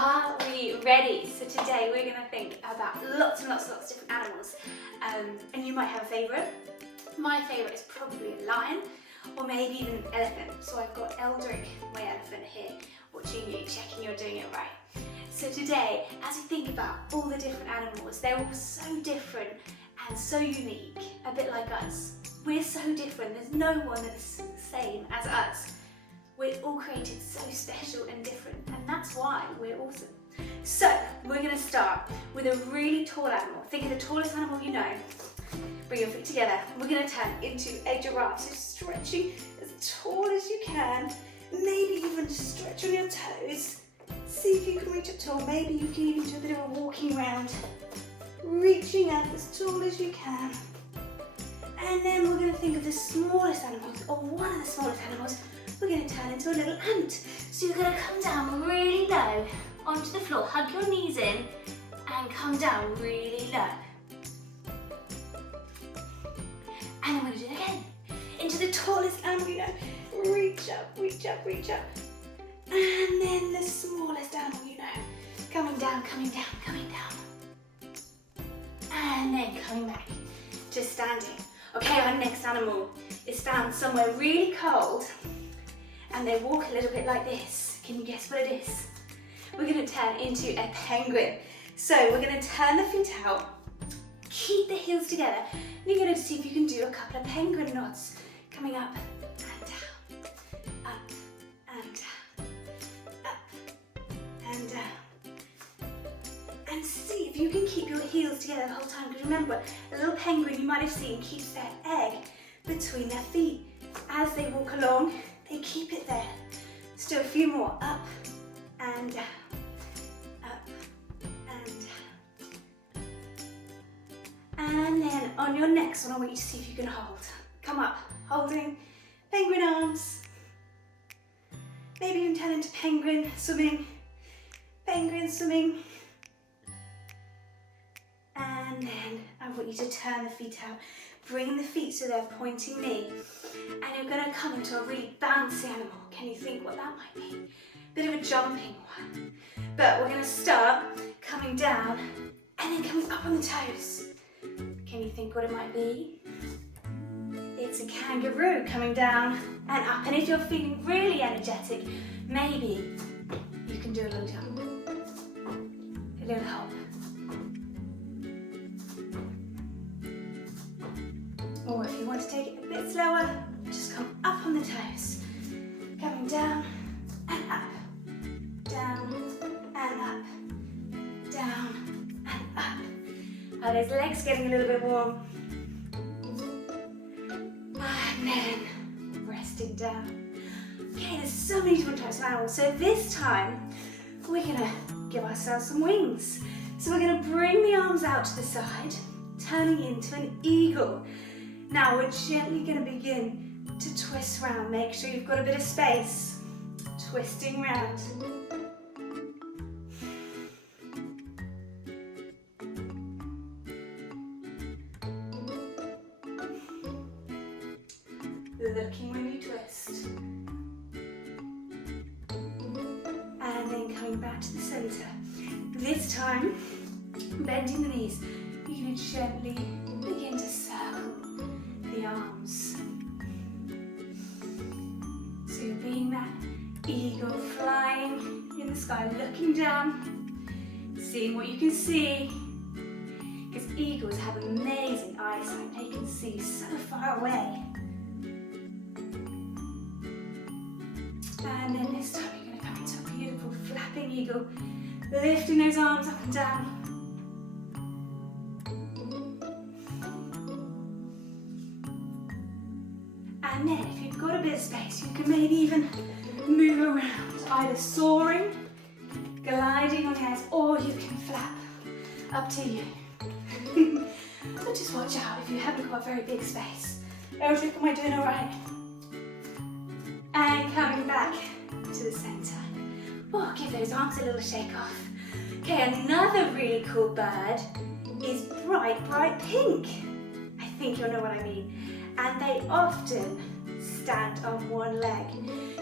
Are we ready? So today we're going to think about lots and lots of different animals, and you might have a favourite. My favourite is probably a lion, or maybe even an elephant. So I've got Eldrick, my elephant, here watching you, checking you're doing it right. So today, as we think about all the different animals, they're all so different and so unique, a bit like us. We're so different, there's no one that's the same as us. We're all created so special and different, and that's why we're awesome. So, we're going to start with a really tall animal. Think of the tallest animal you know. Bring your feet together. We're going to turn into a giraffe, so stretching as tall as you can. Maybe even stretch on your toes. See if you can reach up tall. Maybe you can even do a bit of a walking round. Reaching up as tall as you can. And then we're going to think of the smallest animals, or one of the smallest animals. We're going to turn into a little ant. So you're going to come down really low onto the floor, hug your knees in, and come down really low. And then we're going to do it again. Into the tallest animal you know. Reach up, reach up, reach up. And then the smallest animal you know. Coming down, coming down, coming down. And then coming back to standing. Okay, our next animal is found somewhere really cold, and they walk a little bit like this. Can you guess what it is? We're going to turn into a penguin. So we're going to turn the feet out, keep the heels together, and you're going to see if you can do a couple of penguin knots. Coming up and down, up and down, up and down. And see if you can keep your heels together the whole time, because remember, a little penguin you might have seen keeps their egg between their feet. As they walk along, they keep it there. Let's do a few more. Up and down. Up and down. And then on your next one, I want you to see if you can hold. Come up, holding penguin arms. Maybe you can turn into penguin swimming. Penguin swimming. And then I want you to turn the feet out. Bring the feet so they're pointing knee. And you're going to come into a really bouncy animal. Can you think what that might be? Bit of a jumping one. But we're going to start coming down and then coming up on the toes. Can you think what it might be? It's a kangaroo coming down and up. And if you're feeling really energetic, maybe you can do a little jump. A little hop. Or if you want to take it a bit slower, just come up on the toes. Coming down and up. Down and up. Down and up. Are those legs getting a little bit warm? And then resting down. Okay, there's so many different types of animals. So this time, we're going to give ourselves some wings. So we're going to bring the arms out to the side, turning into an eagle. Now we're gently going to begin to twist round. Make sure you've got a bit of space. Twisting round. Looking when you twist. And then coming back to the centre. This time, bending the knees, you're going to gently begin to circle the arms. So you're being that eagle flying in the sky, looking down, seeing what you can see. Because eagles have amazing eyesight, they can see so far away. And then this time you're going to come into a beautiful flapping eagle, lifting those arms up and down. And then if you've got a bit of space, you can maybe even move around, either soaring, gliding on the ice, or you can flap. Up to you. But just watch out if you haven't got a very big space. Eldrick, am I doing all right? And coming back to the centre. Oh, give those arms a little shake off. Okay, another really cool bird is bright, bright pink. I think you'll know what I mean. And they often stand on one leg.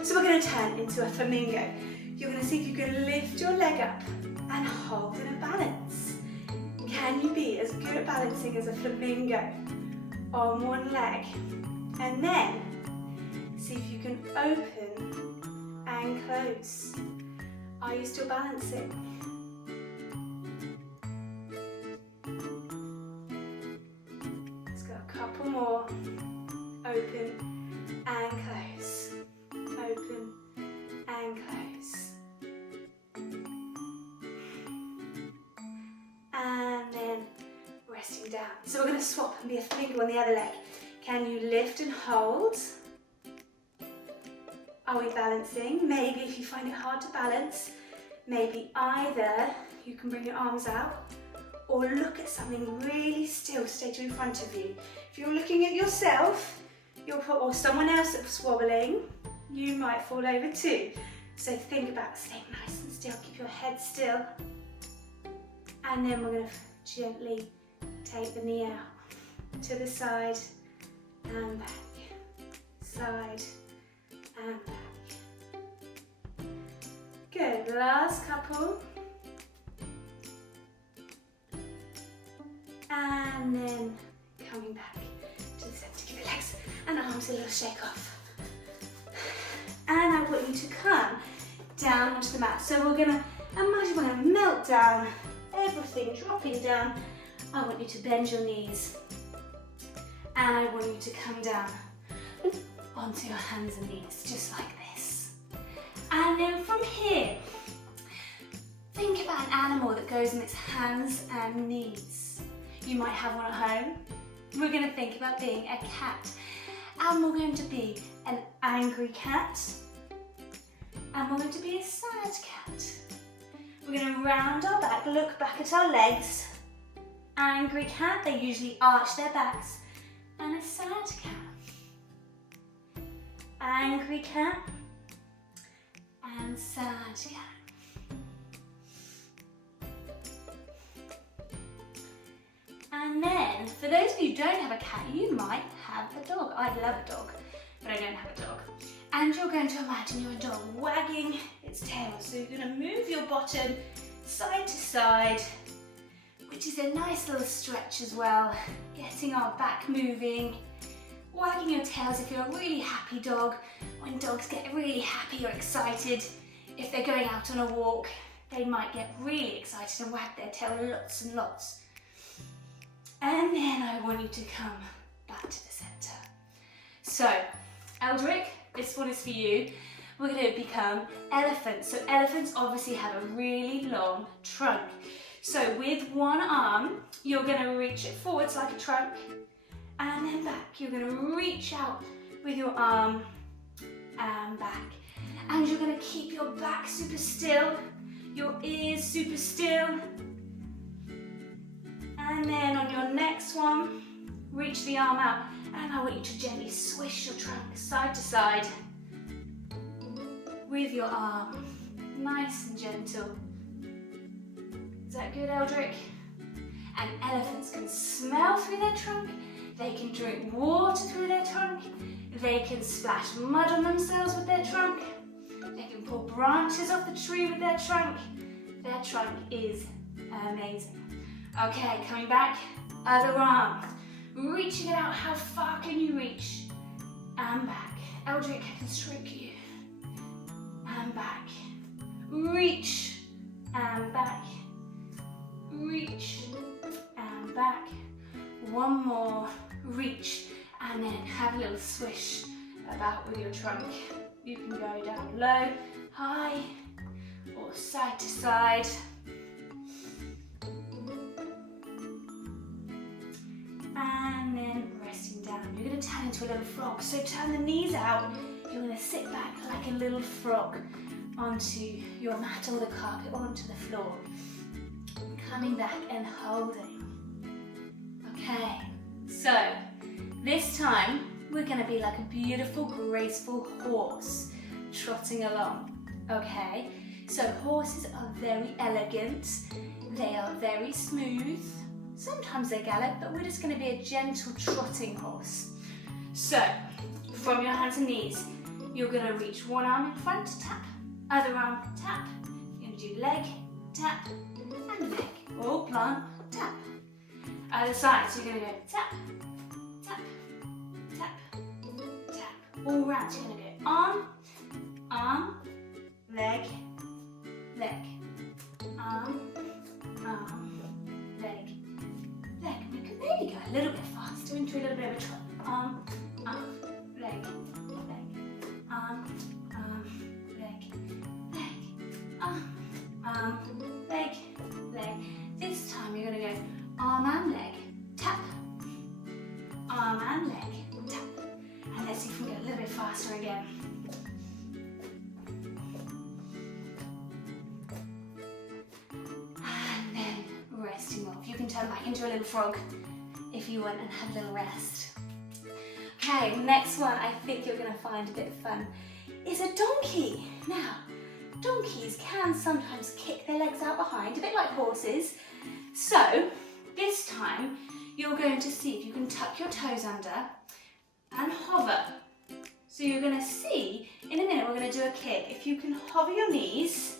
So we're going to turn into a flamingo. You're going to see if you can lift your leg up and hold in a balance. Can you be as good at balancing as a flamingo on one leg? And then see if you can open and close. Are you still balancing? Let's go a couple more. Open and close. Open and close. And then resting down. So we're going to swap and be a flamingo on the other leg. Can you lift and hold? Are we balancing? Maybe if you find it hard to balance, maybe either you can bring your arms out or look at something really still, straight in front of you. If you're looking at yourself, or someone else that's wobbling, you might fall over too. So think about staying nice and still, keep your head still. And then we're going to gently take the knee out to the side and back, side and back. Good, last couple. And then coming back to the center. Give your legs and arms a little shake off. And I want you to come down onto the mat. So we're going to imagine we're going to melt down, everything dropping down. I want you to bend your knees. And I want you to come down onto your hands and knees, just like this. And then from here, think about an animal that goes on its hands and knees. You might have one at home. We're going to think about being a cat. And we're going to be an angry cat. And we're going to be a sad cat. We're going to round our back, look back at our legs. Angry cat, they usually arch their backs. And a sad cat. Angry cat and sad cat. And then, for those of you who don't have a cat, you might have a dog. I love a dog, but I don't have a dog. And you're going to imagine your dog wagging its tail. So you're going to move your bottom side to side, which is a nice little stretch as well. Getting our back moving, wagging your tails if you're a really happy dog. When dogs get really happy or excited, if they're going out on a walk, they might get really excited and wag their tail lots and lots. And then I want you to come back to the center. So, Eldrick, this one is for you. We're going to become elephants. So elephants obviously have a really long trunk. So with one arm, you're going to reach it forwards like a trunk, and then back. You're going to reach out with your arm and back. And you're going to keep your back super still, your ears super still. And then on your next one, reach the arm out. And I want you to gently swish your trunk side to side with your arm, nice and gentle. Is that good, Eldrick? And elephants can smell through their trunk, they can drink water through their trunk, they can splash mud on themselves with their trunk, they can pull branches off the tree with their trunk. Their trunk is amazing. Okay, coming back, other arm. Reaching it out, how far can you reach? And back. Eldrick, I can stroke you. And back. Reach and back. Reach and back. One more. Reach and then have a little swish about with your trunk. You can go down low, high, or side to side. And then resting down. You're going to turn into a little frog. So turn the knees out. You're going to sit back like a little frog onto your mat or the carpet or onto the floor. Coming back and holding. Okay, so this time we're going to be like a beautiful, graceful horse trotting along. Okay, so horses are very elegant. They are very smooth. Sometimes they gallop, but we're just going to be a gentle trotting horse. So, from your hands and knees, you're going to reach one arm in front, tap, Other arm, tap. You're going to do leg, tap, and leg. Or plant, tap. Other side, so you're going to go tap, tap, tap, tap. All round, so you're going to go arm, arm, leg, leg. Arm, arm, leg, leg. We can maybe go a little bit faster into a little bit of a trot. Arm, arm, leg, leg. Arm, leg, leg. Arm, leg, leg. This time you're going to go arm and leg, tap. Arm and leg, tap. And let's see if we can go a little bit faster again. And then resting off. You can turn back into a little frog if you want and have a little rest. Okay, next one I think you're going to find a bit fun is a donkey. Now, donkeys can sometimes kick their legs out behind, a bit like horses. So, this time, you're going to see if you can tuck your toes under and hover. So you're going to see, in a minute we're going to do a kick. If you can hover your knees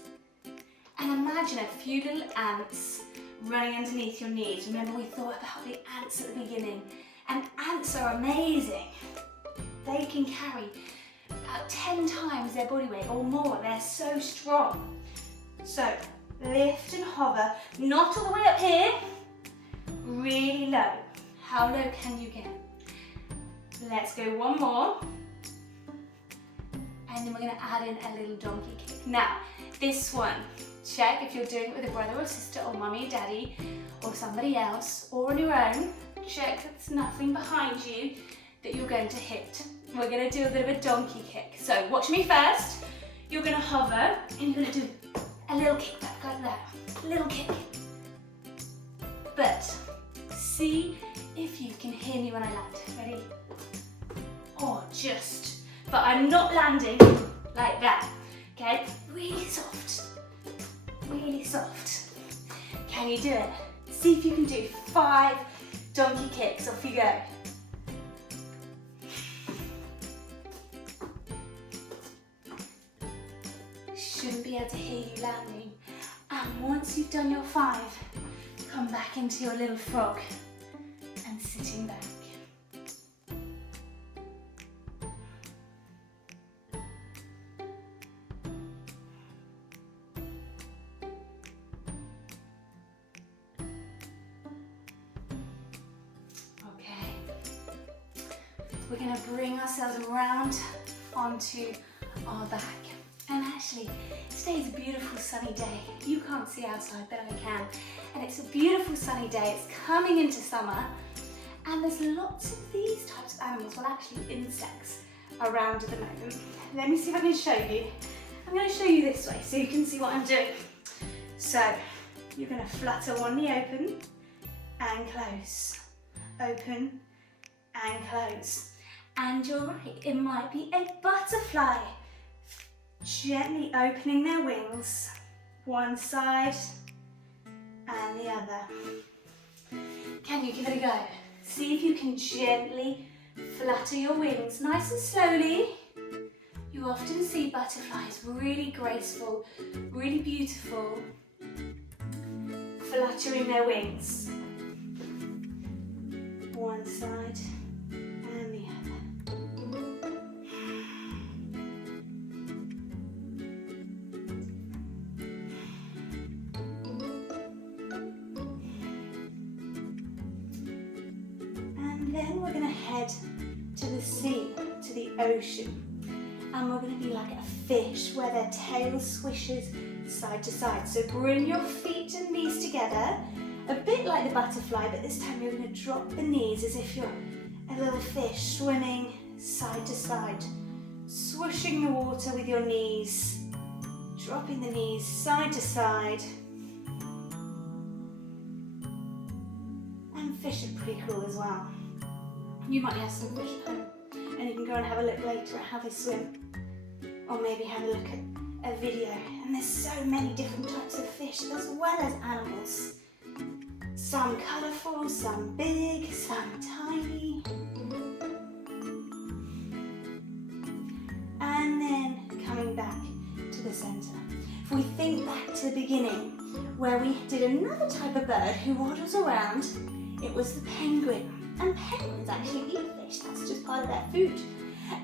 and imagine a few little ants running underneath your knees. Remember we thought about the ants at the beginning, and ants are amazing. They can carry about 10 times their body weight or more. They're so strong. So lift and hover, not all the way up here, really low. How low can you get? Let's go one more. And then we're going to add in a little donkey kick. Now, this one, check if you're doing it with a brother or sister or mummy or daddy or somebody else or on your own. Check that there's nothing behind you that you're going to hit. We're going to do a bit of a donkey kick. So watch me first. You're going to hover and you're going to do a little kick back like that. A little kick. But see if you can hear me when I land. Ready? Or just. But I'm not landing like that. Okay? Really soft. Really soft. Can you do it? See if you can do 5 donkey kicks. Off you go. Shouldn't be able to hear you landing. And once you've done your 5, come back into your little frog and sitting back. We're going to bring ourselves around onto our back. And actually, today's a beautiful sunny day. You can't see outside, but I can. And it's a beautiful sunny day. It's coming into summer. And there's lots of these types of animals, well actually insects, around at the moment. Let me see if I can show you. I'm going to show you this way so you can see what I'm doing. So, you're going to flutter one knee open and close. Open and close. And you're right, it might be a butterfly. Gently opening their wings, one side and the other. Can you give it a go? See if you can gently flutter your wings, nice and slowly. You often see butterflies really graceful, really beautiful, fluttering their wings. One side and the other. And then we're going to head to the sea, to the ocean. And we're going to be like a fish where their tail swishes side to side. So bring your feet and knees together, a bit like the butterfly, but this time you're going to drop the knees as if you're a little fish swimming side to side, swooshing the water with your knees, dropping the knees side to side. And fish are pretty cool as well. You might have some fish at home, and you can go and have a look later at how they swim, or maybe have a look at a video. And there's so many different types of fish as well as animals. Some colourful, some big, some tiny. And then coming back to the the center. If we think back to the beginning, where we did another type of bird who waddles around, it was the penguin. And penguins actually eat fish, that's just part of their food.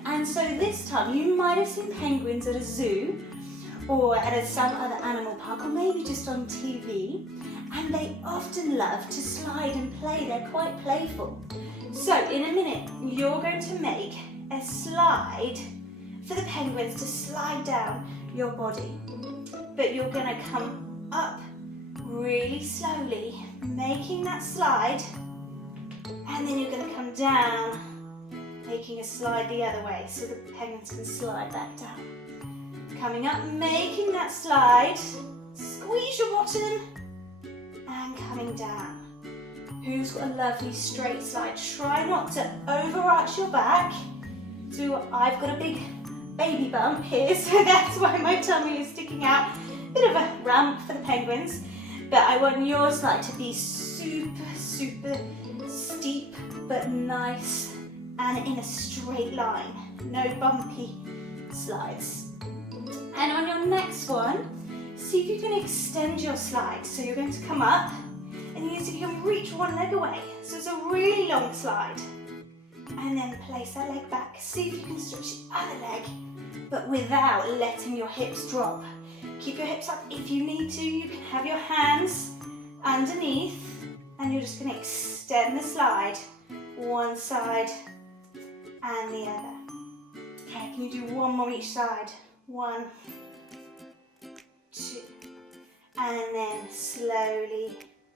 And so this time, you might have seen penguins at a zoo, or at some other animal park, or maybe just on TV. And they often love to slide and play, they're quite playful. So in a minute, you're going to make a slide for the penguins to slide down your body. But you're going to come up really slowly, making that slide, and then you're going to come down, making a slide the other way so the penguins can slide back down. Coming up, making that slide, squeeze your bottom, and coming down. Who's got a lovely straight slide? Try not to overarch your back. So I've got a big baby bump here, so that's why my tummy is sticking out. Bit of a ramp for the penguins, but I want your slide to be super, super steep, but nice and in a straight line. No bumpy slides. And on your next one, see if you can extend your slide. So you're going to come up and you can reach one leg away. So it's a really long slide. And then place that leg back. See if you can stretch the other leg, but without letting your hips drop. Keep your hips up. If you need to, you can have your hands underneath and you're just going to extend the slide, one side and the other. Okay, can you do one more each side? 1, 2, and then slowly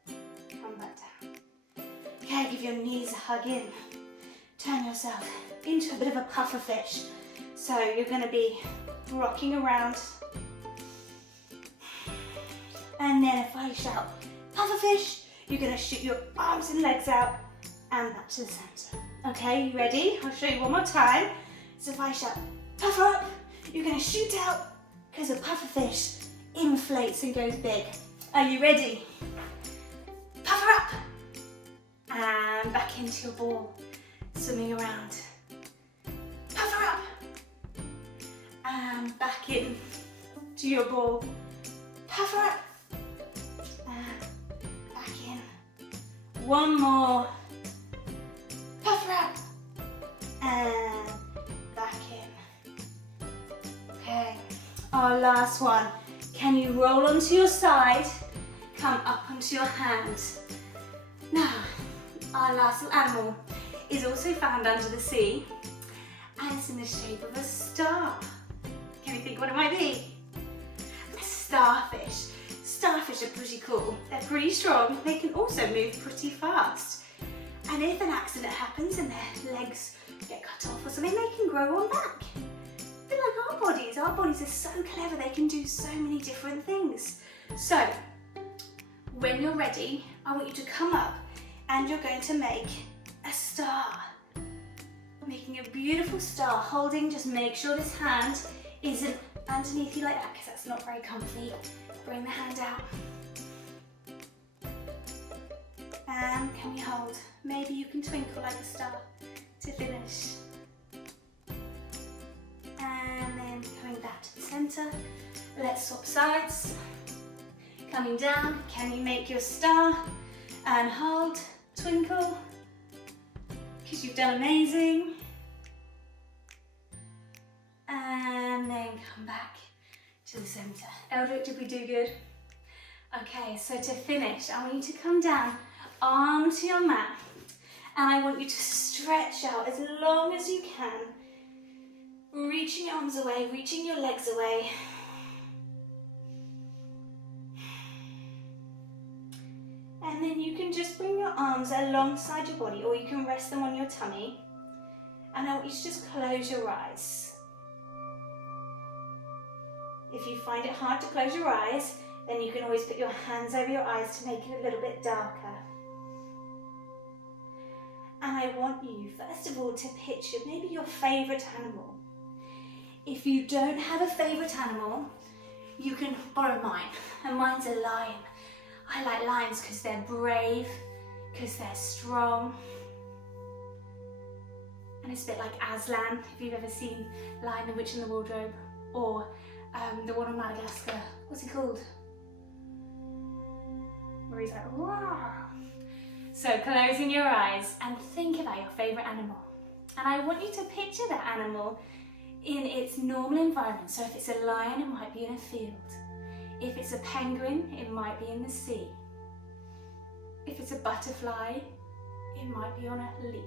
come back down. Okay, give your knees a hug in. Turn yourself into a bit of a pufferfish. So you're going to be rocking around. And then if I shout pufferfish, you're going to shoot your arms and legs out and back to the center. Okay, you ready? I'll show you one more time. So if I shout puffer up, you're going to shoot out because a pufferfish inflates and goes big. Are you ready? Puffer up and back into your ball, swimming around. Puffer up and back in to your ball. Puffer up and back in. One more. Puffer up and back in. Okay, our last one. Can you roll onto your side? Come up onto your hands. Now, our last little animal is also found under the sea, and it's in the shape of a star. Can you think what it might be? A starfish. Starfish are pretty cool. They're pretty strong. They can also move pretty fast. And if an accident happens and their legs get cut off or something, they can grow on back. A bit like our bodies. Our bodies are so clever. They can do so many different things. So, when you're ready, I want you to come up and you're going to make a star. Making a beautiful star, holding, just make sure this hand isn't underneath you like that because that's not very comfy. Bring the hand out. And can we hold? Maybe you can twinkle like a star to finish. And then coming back to the center. Let's swap sides. Coming down, can you make your star? And hold, twinkle, because you've done amazing. And then come back to the center. Eldrick, did we do good? Okay, so to finish, I want you to come down onto your mat. And I want you to stretch out as long as you can. Reaching your arms away, reaching your legs away. And then you can just bring your arms alongside your body, or you can rest them on your tummy. And I want you to just close your eyes. If you find it hard to close your eyes, then you can always put your hands over your eyes to make it a little bit darker. And I want you, first of all, to picture maybe your favourite animal. If you don't have a favourite animal, you can borrow mine, and mine's a lion. I like lions because they're brave, because they're strong. And it's a bit like Aslan, if you've ever seen Lion, the Witch and the Wardrobe, or The one on Madagascar, what's he called? Where he's like, wow. So closing your eyes and think about your favourite animal. And I want you to picture that animal in its normal environment. So if it's a lion, it might be in a field. If it's a penguin, it might be in the sea. If it's a butterfly, it might be on a leaf.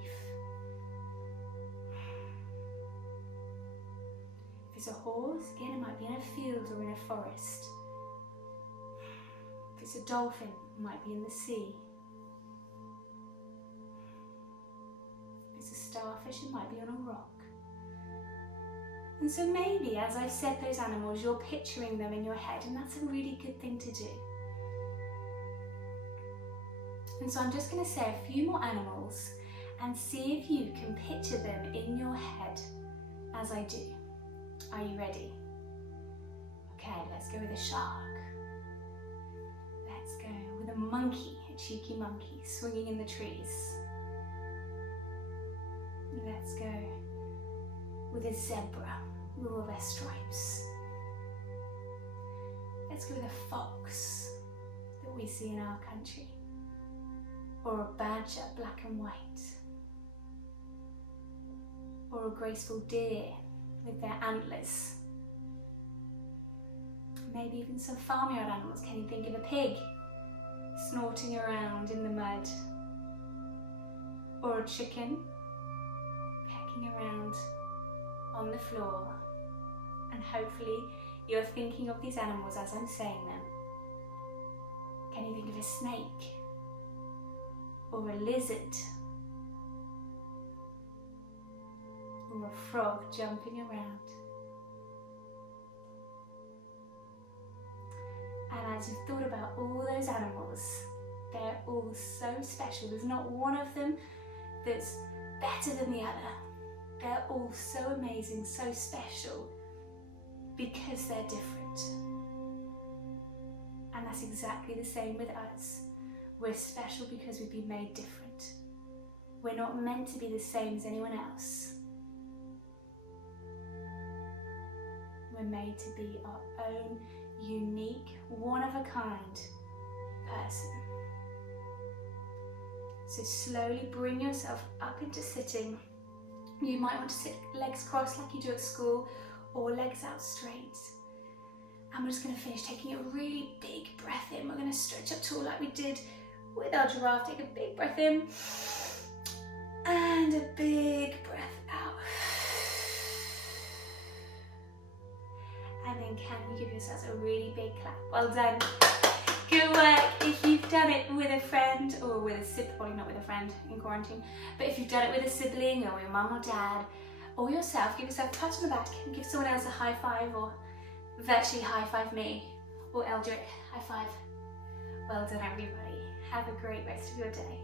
If it's a horse, again, it might be in a field or in a forest. If it's a dolphin, it might be in the sea. If it's a starfish, it might be on a rock. And so maybe, as I've said those animals, you're picturing them in your head, and that's a really good thing to do. And so I'm just going to say a few more animals and see if you can picture them in your head as I do. Are you ready? Okay, let's go with a shark. Let's go with a monkey, a cheeky monkey swinging in the trees. Let's go with a zebra with all their stripes. Let's go with a fox that we see in our country. Or a badger, black and white. Or a graceful deer with their antlers. Maybe even some farmyard animals. Can you think of a pig snorting around in the mud? Or a chicken pecking around on the floor? And hopefully you're thinking of these animals as I'm saying them. Can you think of a snake? Or a lizard? Or a frog jumping around? And as you've thought about all those animals, they're all so special. There's not one of them that's better than the other. They're all so amazing, so special, because they're different. And that's exactly the same with us. We're special because we've been made different. We're not meant to be the same as anyone else. We're made to be our own unique, one-of-a-kind person. So slowly bring yourself up into sitting. You might want to sit legs crossed like you do at school, or legs out straight. And we're just going to finish taking a really big breath in. We're going to stretch up tall like we did with our giraffe. Take a big breath in and a big breath out. And then can you give yourselves a really big clap? Well done. Good work. If you've done it with a friend or with a sibling, probably not with a friend in quarantine, but if you've done it with a sibling or your mum or dad or yourself, give yourself a pat on the back and give someone else a high five, or virtually high five me, or Eldrick, high five. Well done everybody. Have a great rest of your day.